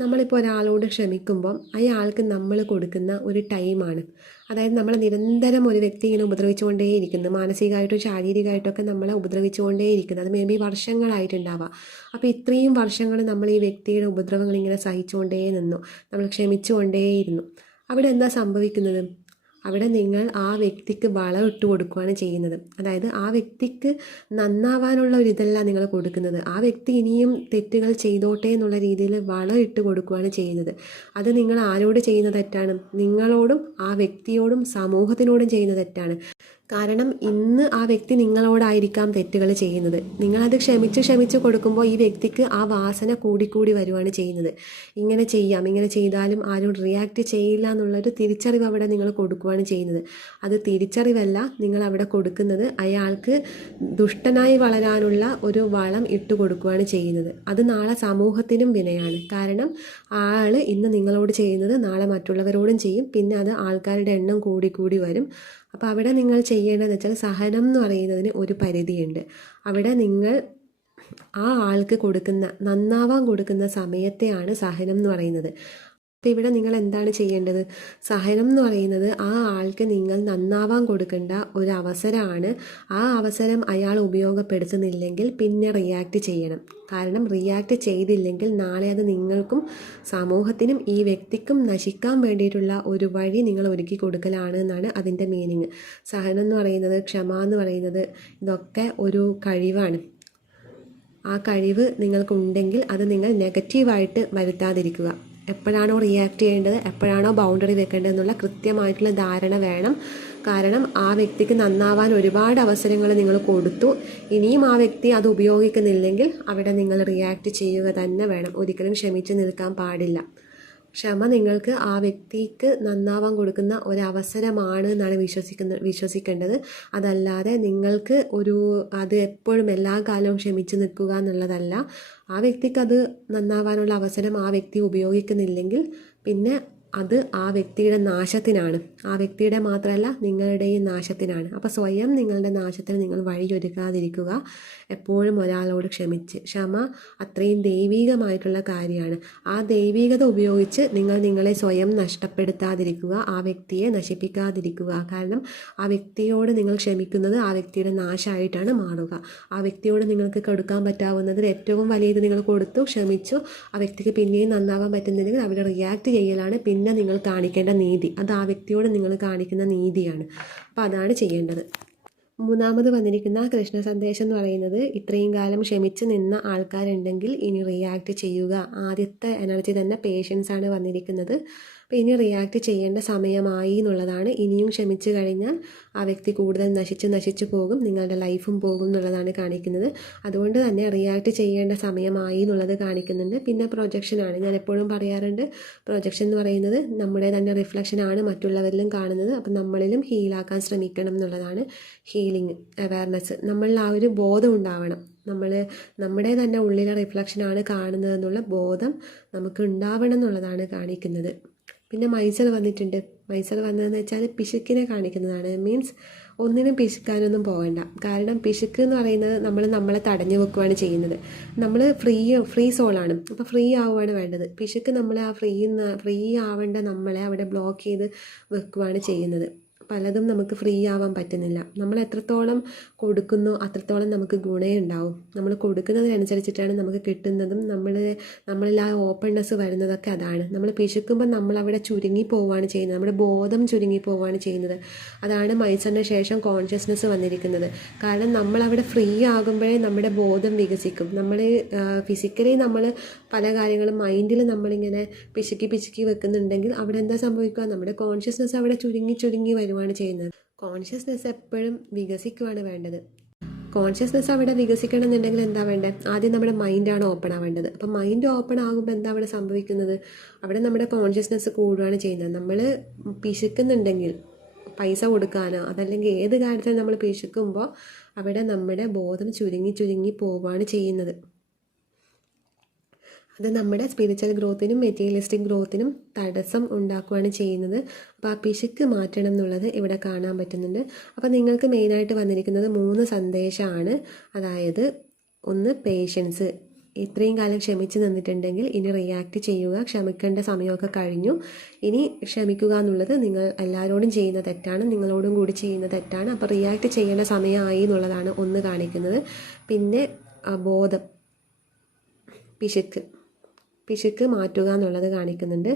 നമ്മളിപ്പോൾ ഒരാളോട് ക്ഷമിക്കുമ്പം അയാൾക്ക് നമ്മൾ കൊടുക്കുന്ന ഒരു ടൈമാണ്. അതായത് നമ്മൾ നിരന്തരം ഒരു വ്യക്തി ഇങ്ങനെ ഉപദ്രവിച്ചുകൊണ്ടേയിരിക്കുന്നു, മാനസികമായിട്ടും ശാരീരികമായിട്ടൊക്കെ നമ്മളെ ഉപദ്രവിച്ചുകൊണ്ടേയിരിക്കുന്നു. അത് മേ ബി വർഷങ്ങളായിട്ടുണ്ടാവാം. അപ്പോൾ ഇത്രയും വർഷങ്ങൾ നമ്മൾ ഈ വ്യക്തിയുടെ ഉപദ്രവങ്ങൾ ഇങ്ങനെ സഹിച്ചുകൊണ്ടേ നിന്നു, നമ്മൾ ക്ഷമിച്ചുകൊണ്ടേയിരുന്നു. അവിടെ എന്താ സംഭവിക്കുന്നത്? അവിടെ നിങ്ങൾ ആ വ്യക്തിക്ക് വളം ഇട്ട് കൊടുക്കുകയാണ് ചെയ്യുന്നത്. അതായത് ആ വ്യക്തിക്ക് നന്നാവാനുള്ള ഒരു ഇതല്ല നിങ്ങൾ കൊടുക്കുന്നത്. ആ വ്യക്തി ഇനിയും തെറ്റുകൾ ചെയ്തോട്ടെ എന്നുള്ള രീതിയിൽ വളം ഇട്ട് കൊടുക്കുകയാണ് ചെയ്യുന്നത്. അത് നിങ്ങൾ ആരോട് ചെയ്യുന്ന തെറ്റാണ്? നിങ്ങളോടും ആ വ്യക്തിയോടും സമൂഹത്തിനോടും ചെയ്യുന്ന തെറ്റാണ്. കാരണം ഇന്ന് ആ വ്യക്തി നിങ്ങളോടായിരിക്കാം തെറ്റുകൾ ചെയ്യുന്നത്. നിങ്ങളത് ക്ഷമിച്ച് കൊടുക്കുമ്പോൾ ഈ വ്യക്തിക്ക് ആ വാസന കൂടിക്കൂടി വരുവാണ് ചെയ്യുന്നത്. ഇങ്ങനെ ചെയ്താലും ആരും റിയാക്ട് ചെയ്യില്ല എന്നുള്ളൊരു തിരിച്ചറിവ് അവിടെ നിങ്ങൾ കൊടുക്കുകയാണ് ചെയ്യുന്നത്. അത് തിരിച്ചറിവല്ല, നിങ്ങൾ അവിടെ കൊടുക്കുന്നത് അയാൾക്ക് ദുഷ്ടനായി വളരാനുള്ള ഒരു വളം ഇട്ട് കൊടുക്കുകയാണ് ചെയ്യുന്നത്. അത് നാളെ സമൂഹത്തിനും വിനയാണ്. കാരണം ആൾ ഇന്ന് നിങ്ങളോട് ചെയ്യുന്നത് നാളെ മറ്റുള്ളവരോടും ചെയ്യും. പിന്നെ അത് ആൾക്കാരുടെ എണ്ണം കൂടി വരും. അപ്പോൾ അവിടെ നിങ്ങൾ ചെയ്യേണ്ടതെന്ന് വെച്ചാൽ, സഹനം എന്ന് പറയുന്നതിന് ഒരു പരിധിയുണ്ട്. അവിടെ നിങ്ങൾ ആ ആൾക്ക് നന്നാവാൻ കൊടുക്കുന്ന സമയത്തെയാണ് സഹനം എന്ന് പറയുന്നത്. അപ്പോൾ ഇവിടെ നിങ്ങൾ എന്താണ് ചെയ്യേണ്ടത്? സഹനം എന്ന് പറയുന്നത് ആ ആൾക്ക് നിങ്ങൾ നന്നാവാൻ കൊടുക്കേണ്ട ഒരു അവസരമാണ്. ആ അവസരം അയാൾ ഉപയോഗപ്പെടുത്തുന്നില്ലെങ്കിൽ പിന്നെ റിയാക്ട് ചെയ്യണം. കാരണം റിയാക്ട് ചെയ്തില്ലെങ്കിൽ നാളെ അത് നിങ്ങൾക്കും സമൂഹത്തിനും ഈ വ്യക്തിക്കും നശിക്കാൻ വേണ്ടിയിട്ടുള്ള ഒരു വഴി നിങ്ങൾ ഒരുക്കി കൊടുക്കലാണ് എന്നാണ് അതിൻ്റെ മീനിങ്. സഹനം എന്ന് പറയുന്നത്, ക്ഷമ എന്ന് പറയുന്നത്, ഇതൊക്കെ ഒരു കഴിവാണ്. ആ കഴിവ് നിങ്ങൾക്കുണ്ടെങ്കിൽ അത് നിങ്ങൾ നെഗറ്റീവായിട്ട് വരുത്താതിരിക്കുക. എപ്പോഴാണോ റിയാക്ട് ചെയ്യേണ്ടത്, എപ്പോഴാണോ ബൗണ്ടറി വെക്കേണ്ടത് എന്നുള്ള കൃത്യമായിട്ടുള്ള ധാരണ വേണം. കാരണം ആ വ്യക്തിക്ക് നന്നാവാൻ ഒരുപാട് അവസരങ്ങൾ നിങ്ങൾ കൊടുത്തു. ഇനിയും ആ വ്യക്തി അത് ഉപയോഗിക്കുന്നില്ലെങ്കിൽ അവിടെ നിങ്ങൾ റിയാക്ട് ചെയ്യുക തന്നെ വേണം. ഒരിക്കലും ക്ഷമിച്ച് നിൽക്കാൻ പാടില്ല. ക്ഷമ നിങ്ങൾക്ക് ആ വ്യക്തിക്ക് നന്നാവാൻ കൊടുക്കുന്ന ഒരവസരമാണ് എന്നാണ് വിശ്വസിക്കേണ്ടത്. അതല്ലാതെ നിങ്ങൾക്ക് അത് എപ്പോഴും എല്ലാ കാലവും ക്ഷമിച്ച് നിൽക്കുക എന്നുള്ളതല്ല. ആ വ്യക്തിക്ക് അത് നന്നാവാനുള്ള അവസരം ആ വ്യക്തി ഉപയോഗിക്കുന്നില്ലെങ്കിൽ പിന്നെ അത് ആ വ്യക്തിയുടെ നാശത്തിനാണ്. ആ വ്യക്തിയുടെ മാത്രമല്ല നിങ്ങളുടെയും നാശത്തിനാണ്. അപ്പോൾ സ്വയം നിങ്ങളുടെ നാശത്തിന് നിങ്ങൾ വഴിയൊരുക്കാതിരിക്കുക. എപ്പോഴും ഒരാളോട് ക്ഷമ അത്രയും ദൈവികമായിട്ടുള്ള കാര്യമാണ്. ആ ദൈവികത ഉപയോഗിച്ച് നിങ്ങൾ നിങ്ങളെ സ്വയം നഷ്ടപ്പെടുത്താതിരിക്കുക, ആ വ്യക്തിയെ നശിപ്പിക്കാതിരിക്കുക. കാരണം ആ വ്യക്തിയോട് നിങ്ങൾ ക്ഷമിക്കുന്നത് ആ വ്യക്തിയുടെ നാശമായിട്ടാണ് മാറുക. ആ വ്യക്തിയോട് നിങ്ങൾക്ക് കൊടുക്കാൻ പറ്റാവുന്നതിൽ ഏറ്റവും വലിയത് നിങ്ങൾ കൊടുത്തു, ക്ഷമിച്ചു. ആ വ്യക്തിക്ക് പിന്നെയും നന്നാവാൻ പറ്റുന്നില്ലെങ്കിൽ അവിടെ റിയാക്ട് ചെയ്യലാണ് പിന്നെ നിങ്ങൾ കാണിക്കേണ്ട നീതി. അത് ആ വ്യക്തിയോട് നിങ്ങൾ കാണിക്കുന്ന നീതിയാണ്. അപ്പോൾ അതാണ് ചെയ്യേണ്ടത്. മൂന്നാമത് വന്നിരിക്കുന്ന കൃഷ്ണ സന്ദേശം എന്ന് പറയുന്നത്, ഇത്രയും കാലം ക്ഷമിച്ച് നിന്ന ആൾക്കാരുണ്ടെങ്കിൽ ഇനി റിയാക്ട് ചെയ്യുക. ആദ്യത്തെ എനർജി തന്നെ പേഷ്യൻസ് ആണ് വന്നിരിക്കുന്നത്. അപ്പോൾ ഇനി റിയാക്ട് ചെയ്യേണ്ട സമയമായി എന്നുള്ളതാണ്. ഇനിയും ക്ഷമിച്ചു കഴിഞ്ഞാൽ ആ വ്യക്തി കൂടുതൽ നശിച്ചു പോകും, നിങ്ങളുടെ ലൈഫും പോകും എന്നുള്ളതാണ് കാണിക്കുന്നത്. അതുകൊണ്ട് തന്നെ റിയാക്ട് ചെയ്യേണ്ട സമയമായി എന്നുള്ളത് കാണിക്കുന്നുണ്ട്. പിന്നെ പ്രൊജക്ഷനാണ്. ഞാൻ എപ്പോഴും പറയാറുണ്ട്, പ്രൊജക്ഷൻ എന്ന് പറയുന്നത് നമ്മുടെ തന്നെ റിഫ്ലക്ഷനാണ് മറ്റുള്ളവരിലും കാണുന്നത്. അപ്പം നമ്മളിലും ഹീലാക്കാൻ ശ്രമിക്കണം എന്നുള്ളതാണ് ഹീലിംഗ് അവയർനെസ്. നമ്മളിൽ ആ ഒരു ബോധം ഉണ്ടാവണം. നമ്മുടെ തന്നെ ഉള്ളിലെ റിഫ്ലക്ഷനാണ് കാണുന്നത് എന്നുള്ള ബോധം നമുക്ക് ഉണ്ടാവണം എന്നുള്ളതാണ് കാണിക്കുന്നത്. പിന്നെ മൈസർ വന്നിട്ടുണ്ട്. മൈസർ വന്നതെന്ന് വെച്ചാൽ പിശുക്കിനെ കാണിക്കുന്നതാണ്. മീൻസ് ഒന്നിനും പിശുക്കാനൊന്നും പോകണ്ട. കാരണം പിശുക്ക് എന്ന് പറയുന്നത് നമ്മളെ തടഞ്ഞു വെക്കുകയാണ് ചെയ്യുന്നത്. നമ്മൾ ഫ്രീ സോളാണ്. അപ്പോൾ ഫ്രീ ആവുകയാണ് വേണ്ടത്. പിശുക്ക് നമ്മളെ ആ ഫ്രീ ആവേണ്ട നമ്മളെ അവിടെ ബ്ലോക്ക് ചെയ്ത് വെക്കുകയാണ് ചെയ്യുന്നത്. പലതും നമുക്ക് ഫ്രീ ആവാൻ പറ്റുന്നില്ല. നമ്മൾ എത്രത്തോളം കൊടുക്കുന്നോ അത്രത്തോളം നമുക്ക് ഗുണേ ഉണ്ടാവും. നമ്മൾ കൊടുക്കുന്നതിനനുസരിച്ചിട്ടാണ് നമുക്ക് കിട്ടുന്നതും നമ്മളിൽ ആ ഓപ്പൺനെസ് വരുന്നതൊക്കെ അതാണ്. നമ്മൾ പിശുക്കുമ്പോൾ നമ്മളവിടെ ചുരുങ്ങി പോവുകയാണ് ചെയ്യുന്നത്. നമ്മുടെ ബോധം ചുരുങ്ങി പോവുകയാണ് ചെയ്യുന്നത്. അതാണ് മൈസറിന് ശേഷം കോൺഷ്യസ്നെസ് വന്നിരിക്കുന്നത്. കാരണം നമ്മളവിടെ ഫ്രീ ആകുമ്പോഴേ നമ്മുടെ ബോധം വികസിക്കും. ഫിസിക്കലി നമ്മൾ പല കാര്യങ്ങളും മൈൻഡിൽ നമ്മളിങ്ങനെ പിശുക്കി വെക്കുന്നുണ്ടെങ്കിൽ അവിടെ എന്താ സംഭവിക്കുക? നമ്മുടെ കോൺഷ്യസ്നെസ് അവിടെ ചുരുങ്ങി വരുവാണ് ചെയ്യുന്നത്. കോൺഷ്യസ്നെസ് എപ്പോഴും വികസിക്കുവാണ് വേണ്ടത്. കോൺഷ്യസ്നെസ് അവിടെ വികസിക്കണം എന്നുണ്ടെങ്കിൽ എന്താ വേണ്ടത്? ആദ്യം നമ്മുടെ മൈൻഡാണ് ഓപ്പൺ ആവേണ്ടത്. അപ്പം മൈൻഡ് ഓപ്പൺ ആകുമ്പോൾ എന്താ അവിടെ സംഭവിക്കുന്നത്? അവിടെ നമ്മുടെ കോൺഷ്യസ്നെസ് കൂടുകയാണ് ചെയ്യുന്നത്. നമ്മൾ പിശുക്കുന്നുണ്ടെങ്കിൽ പൈസ കൊടുക്കാനോ അതല്ലെങ്കിൽ ഏത് കാര്യത്തിലും നമ്മൾ പിശുക്കുമ്പോൾ അവിടെ നമ്മുടെ ബോധം ചുരുങ്ങി പോവുകയാണ് ചെയ്യുന്നത്. അത് നമ്മുടെ സ്പിരിച്വൽ ഗ്രോത്തിനും മെറ്റീരിയലിസ്റ്റിക് ഗ്രോത്തിനും തടസ്സം ഉണ്ടാക്കുകയാണ് ചെയ്യുന്നത്. അപ്പോൾ ആ പിശുക്ക് മാറ്റണം എന്നുള്ളത് ഇവിടെ കാണാൻ പറ്റുന്നുണ്ട്. അപ്പോൾ നിങ്ങൾക്ക് മെയിനായിട്ട് വന്നിരിക്കുന്നത് 3 സന്ദേശമാണ്. അതായത് 1 പേഷ്യൻസ്. ഇത്രയും കാലം ക്ഷമിച്ച് നിന്നിട്ടുണ്ടെങ്കിൽ ഇനി റിയാക്ട് ചെയ്യുക. ക്ഷമിക്കേണ്ട സമയമൊക്കെ കഴിഞ്ഞു. ഇനി ക്ഷമിക്കുക എന്നുള്ളത് നിങ്ങൾ എല്ലാവരോടും ചെയ്യുന്ന തെറ്റാണ്, നിങ്ങളോടും കൂടി ചെയ്യുന്ന തെറ്റാണ്. അപ്പോൾ റിയാക്ട് ചെയ്യേണ്ട സമയമായി എന്നുള്ളതാണ് 1 കാണിക്കുന്നത്. പിന്നെ ബോധം, പിശുക്ക് മാറ്റുക എന്നുള്ളത് കാണിക്കുന്നുണ്ട്.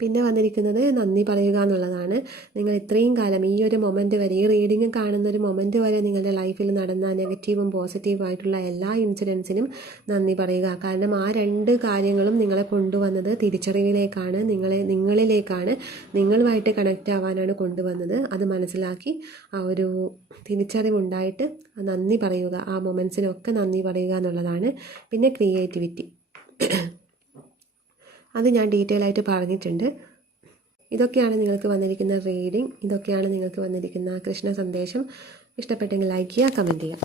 പിന്നെ വന്നിരിക്കുന്നത് നന്ദി പറയുക എന്നുള്ളതാണ്. നിങ്ങൾ ഇത്രയും കാലം ഈ ഒരു മൊമെൻറ്റ് വരെ, ഈ റീഡിങ് കാണുന്ന ഒരു മൊമെൻറ്റ് വരെ നിങ്ങളുടെ ലൈഫിൽ നടന്ന നെഗറ്റീവും പോസിറ്റീവും ആയിട്ടുള്ള എല്ലാ ഇൻസിഡൻസിനും നന്ദി പറയുക. കാരണം ആ 2 കാര്യങ്ങളും നിങ്ങളെ കൊണ്ടുവന്നത് തിരിച്ചറിവിലേക്കാണ്, നിങ്ങളിലേക്കാണ്, നിങ്ങളുമായിട്ട് കണക്റ്റ് ആവാനാണ് കൊണ്ടുവന്നത്. അത് മനസ്സിലാക്കി ആ ഒരു തിരിച്ചറിവുണ്ടായിട്ട് നന്ദി പറയുക. ആ മൊമെൻറ്റ്സിനൊക്കെ നന്ദി പറയുക എന്നുള്ളതാണ്. പിന്നെ ക്രിയേറ്റിവിറ്റി, അത് ഞാൻ ഡീറ്റെയിൽ ആയിട്ട് പറഞ്ഞിട്ടുണ്ട്. ഇതൊക്കെയാണ് നിങ്ങൾക്ക് വന്നിരിക്കുന്ന റീഡിങ്. ഇതൊക്കെയാണ് നിങ്ങൾക്ക് വന്നിരിക്കുന്ന കൃഷ്ണ സന്ദേശം. ഇഷ്ടപ്പെട്ടെങ്കിൽ ലൈക്ക് ചെയ്യുക, കമൻറ്റ് ചെയ്യുക.